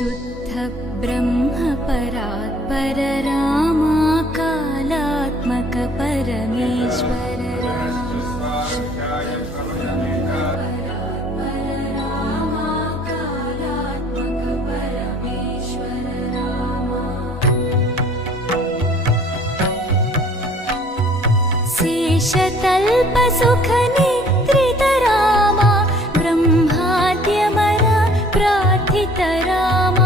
शुद्ध ब्रह्म परात्पर रामा कालात्मक परमेश्वर शेषतल्प सुख निद्रित रामा ब्रह्माद्यमर प्रार्थित रामा